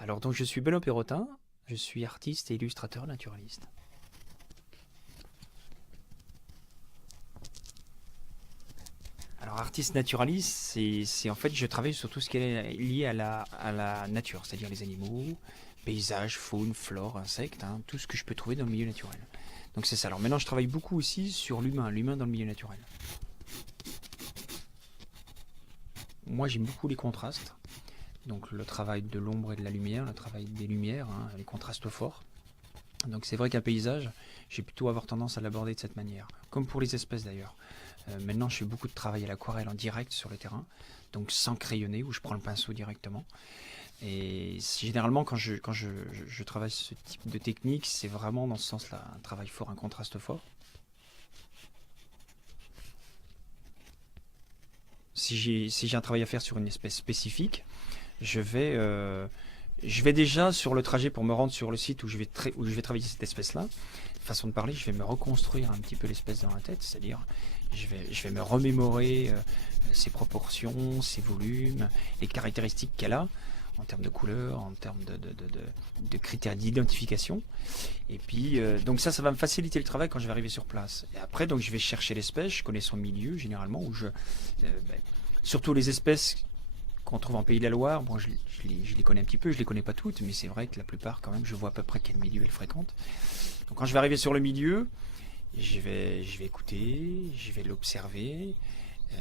Alors donc je suis Benoît Perrotin, je suis artiste et illustrateur naturaliste. Alors artiste naturaliste, c'est en fait je travaille sur tout ce qui est lié à la nature, c'est-à-dire les animaux, paysages, faune, flore, insectes, hein, tout ce que je peux trouver dans le milieu naturel. Donc c'est ça. Alors maintenant je travaille beaucoup aussi sur l'humain dans le milieu naturel. Moi j'aime beaucoup les contrastes, donc le travail de l'ombre et de la lumière, le travail des lumières, hein, les contrastes forts. Donc c'est vrai qu'un paysage, j'ai plutôt avoir tendance à l'aborder de cette manière, comme pour les espèces d'ailleurs. Maintenant, je fais beaucoup de travail à l'aquarelle en direct sur le terrain, donc sans crayonner, où je prends le pinceau directement. Et généralement, quand je travaille ce type de technique, c'est vraiment dans ce sens-là, un travail fort, un contraste fort. Si j'ai un travail à faire sur une espèce spécifique, je vais, euh, je vais déjà sur le trajet pour me rendre sur le site où je vais travailler cette espèce-là. Façon de parler, je vais me reconstruire un petit peu l'espèce dans la tête, c'est-à-dire je vais me remémorer ses proportions, ses volumes, les caractéristiques qu'elle a en termes de couleur, en termes de critères d'identification. Et puis, donc ça va me faciliter le travail quand je vais arriver sur place. Et après, donc je vais chercher l'espèce, je connais son milieu généralement, ben, surtout les espèces qu'on trouve en Pays de la Loire, bon, je les connais un petit peu, je les connais pas toutes, mais c'est vrai que la plupart, quand même, je vois à peu près quel milieu elles fréquentent. Donc quand je vais arriver sur le milieu, je vais écouter, je vais l'observer,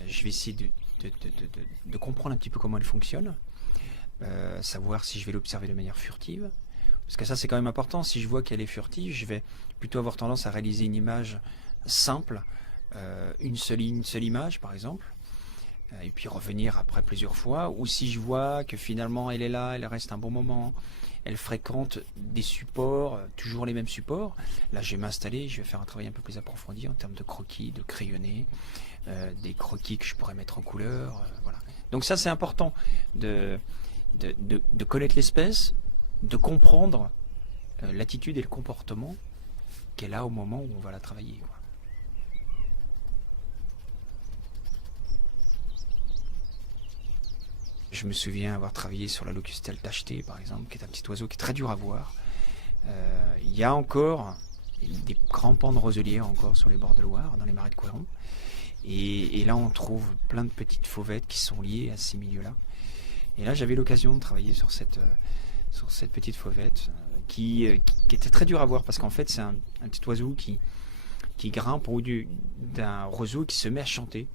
je vais essayer de comprendre un petit peu comment elle fonctionne, savoir si je vais l'observer de manière furtive. Parce que ça, c'est quand même important. Si je vois qu'elle est furtive, je vais plutôt avoir tendance à réaliser une image simple, une seule image, par exemple, et puis revenir après plusieurs fois. Ou si je vois que finalement elle est là, elle reste un bon moment, elle fréquente des supports, toujours les mêmes supports, là je vais m'installer, je vais faire un travail un peu plus approfondi en termes de croquis, de crayonnés, des croquis que je pourrais mettre en couleur, voilà. Donc ça c'est important de, de connaître l'espèce, de comprendre l'attitude et le comportement qu'elle a au moment où on va la travailler, quoi. Je me souviens avoir travaillé sur la locustelle tachetée, par exemple, qui est un petit oiseau qui est très dur à voir. Il y a encore des grands pans de roselière encore sur les bords de Loire, dans les marais de Couëron. Et là, on trouve plein de petites fauvettes qui sont liées à ces milieux-là. Et là, j'avais l'occasion de travailler sur cette petite fauvette qui était très dure à voir parce qu'en fait, c'est un petit oiseau qui grimpe au haut d'un roseau qui se met à chanter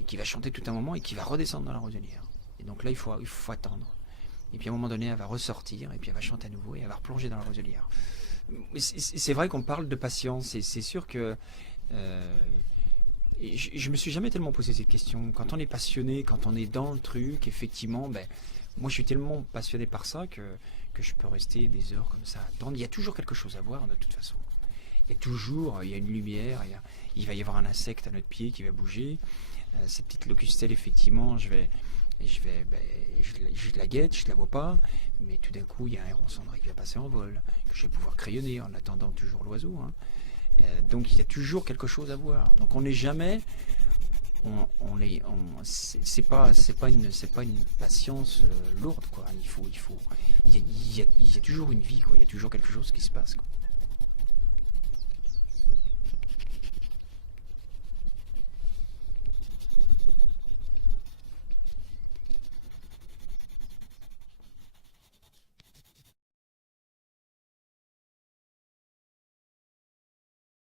et qui va chanter tout un moment et qui va redescendre dans la roselière. Et donc là, il faut attendre. Et puis à un moment donné, elle va ressortir, et puis elle va chanter à nouveau, et elle va replonger dans la roselière. C'est vrai qu'on parle de patience, et c'est sûr que je me suis jamais tellement posé cette question. Quand on est passionné, quand on est dans le truc, effectivement, ben, moi je suis tellement passionné par ça que je peux rester des heures comme ça à attendre. Il y a toujours quelque chose à voir de toute façon. Il y a une lumière, il va y avoir un insecte à notre pied qui va bouger. Cette petite locustelle, effectivement, ben, je la guette, je la vois pas, mais tout d'un coup, il y a un héron cendré qui va passer en vol, que je vais pouvoir crayonner en attendant toujours l'oiseau, hein. Donc il y a toujours quelque chose à voir. Donc on n'est jamais, c'est pas une patience lourde, quoi. Il y a toujours une vie, quoi. Il y a toujours quelque chose qui se passe, quoi.